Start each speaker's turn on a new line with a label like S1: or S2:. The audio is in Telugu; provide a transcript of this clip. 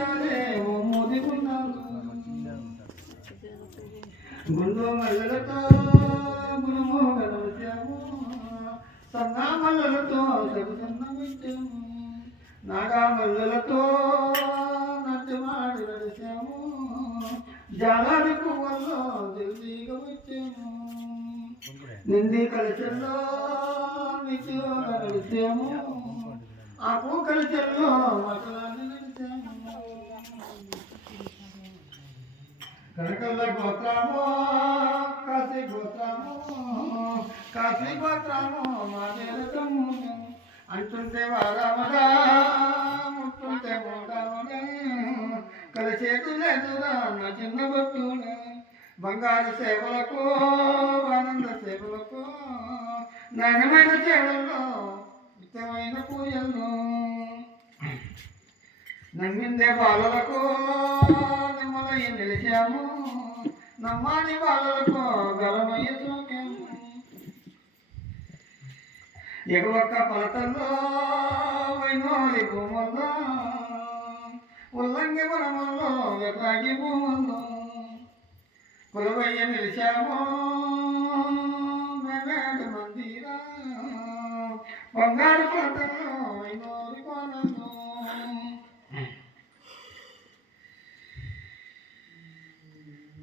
S1: చాలే ఓ మోది ఉన్నాడు గుండు మల్లెలతో గుణమోగల వచ్చాము సన్నా మల్లెలతో సరుసన్న వచ్చాము నాగా మల్లెలతో నట్టుమాడి నడిచాము. జాలాడి పువ్వుల్లో జల్దీగా వచ్చాము. నిండి కలిసల్లో నిత్యంగా నడిచాము. ఆ పూ కలిసల్లో మసలాన్ని నడిచాము కనకల్ల గోత్రము కాశీ గోత్రము కాశీ గోత్రము మా దేవతము. అంటుంటే వారామదా ముట్టుంటే మోడామదా కలిసేది లేదురా నా చిన్న భక్తులు బంగారు సేవలకు ఆనంద సేవలకు నాణ్యమైన సేవల్లో ఇష్టమైన పూజల్లో. నమ్మిందే బాలలకు నిమ్మలయ్య నిలిచాము నమ్మాని వాళ్ళతో గలమయ్య సోక్యాము ఎగువక్క పలతల్లో వైనోలి భూముల్లో ఉల్లంఘి వనముల్లో వెర్రాగి భూముల్లో. కులవయ్య నిలిచాము మందిరా బంగారు పలతల్లో వైనోలి కోనల్లో